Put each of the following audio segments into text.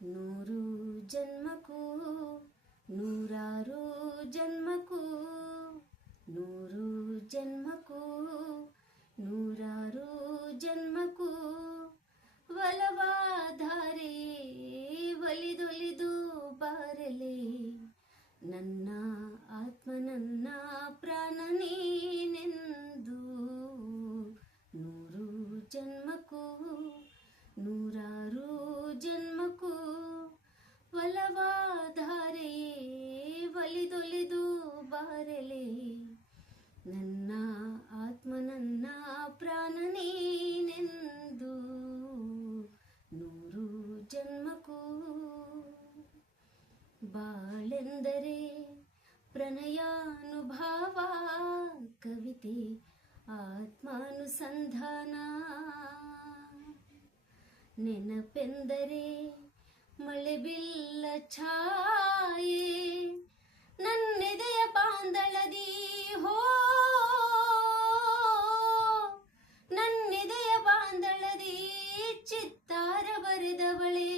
ನೂರು ಜನ್ಮಕ್ಕೂ ನೂರಾರು ಜನ್ಮಕ್ಕೂ ನೂರು ಜನ್ಮಕ್ಕೂ ನೂರಾರು ಜನ್ಮಕ್ಕೂ ಒಲವಾಧಾರೆ ಒಲಿದೊಲಿದು ಬಾರಲೆ ನನ್ನ ಆತ್ಮ ನನ್ನ ಪ್ರಾಣ ನೀನೆಂದು ನೂರು ಜನ್ಮಕ್ಕೂ ನೂರಾರು ಜನ್ಮಕ್ಕೂ ಒಲವಾಧಾರೆ ಒಲಿದೊಲಿದು ಬಾರಲೆ ನನ್ನ ಆತ್ಮ ನನ್ನ ಪ್ರಾಣ ನೀನೆಂದು ನೂರು ಜನ್ಮಕ್ಕೂ ಬಾಳೆಂದರೆ ಪ್ರಣಯಾನುಭಾವ ಕವಿತೆ ಆತ್ಮಾನುಸಂಧಾನ ನೆನಪೆಂದರೆ ಮಳೆಬಿಲ್ಲ ಛಾಯೆ ನನ್ನೆದೆಯ ಪಾಂದಳದಿ ಹೋ ನನ್ನೆದೆಯ ಪಾಂದಳದಿ ಚಿತ್ತಾರ ಬರೆದವಳೆ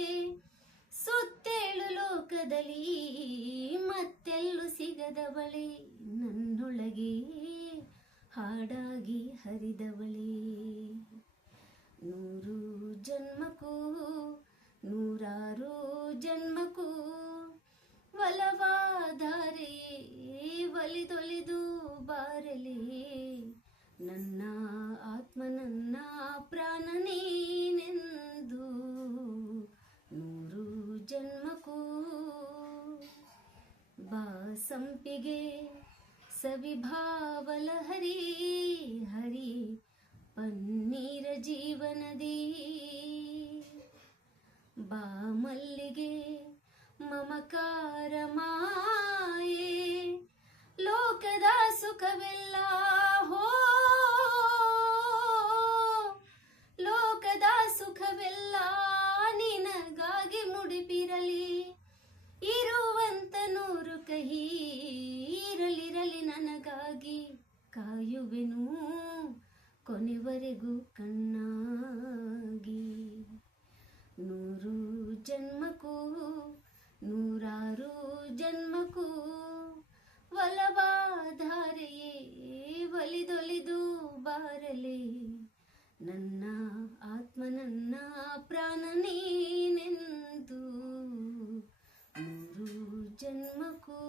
ಸುತ್ತೇಳು ಲೋಕದಲ್ಲಿ ಮತ್ತೆಲ್ಲೂ ಸಿಗದವಳೆ ನನ್ನೊಳಗೆ ಹಾಡಾಗಿ ಹರಿದವಳೆ ನೂರು ಜನ್ಮಕ್ಕೂ ನೂರಾರು ಜನ್ಮಕ್ಕೂ ಒಲವಾಧಾರೆ ಒಲಿದೊಲಿದು ಬಾರಲೆ ನನ್ನ ಆತ್ಮ ನನ್ನ ಪ್ರಾಣ ನೀನೆಂದು ನೂರು ಜನ್ಮಕ್ಕೂ ಬಾಸಂಪಿಗೆ ಸವಿಭಾವಲ ಹರಿ ಹರಿ ಪನ್ನೀರ ಜೀವನದಿ ಬಾಮಲ್ಲಿಗೆ ಮಮಕಾರ ಮಾಯೆ ಲೋಕದ ಸುಖವೆಲ್ಲ ಹೋ ಲೋಕದ ಸುಖವೆಲ್ಲ ನಿನಗಾಗಿ ಮುಡಿಪಿರಲಿ ಇರುವಂತ ನೂರು ಕಹಿ ಇರಲಿರಲಿ ನನಗಾಗಿ ಕಾಯುವೆನು ಕೊನೆವರೆಗೂ ಕಣ್ಣಾಗಿ ನೂರು ಜನ್ಮಕ್ಕೂ ನೂರಾರು ಜನ್ಮಕ್ಕೂ ಒಲವಾಧಾರೆಯೇ ಒಲಿದೊಲಿದು ಬಾರಲೆ ನನ್ನ ಆತ್ಮ ನನ್ನ ಪ್ರಾಣ ನೀನೆಂದು ನೂರು ಜನ್ಮಕ್ಕೂ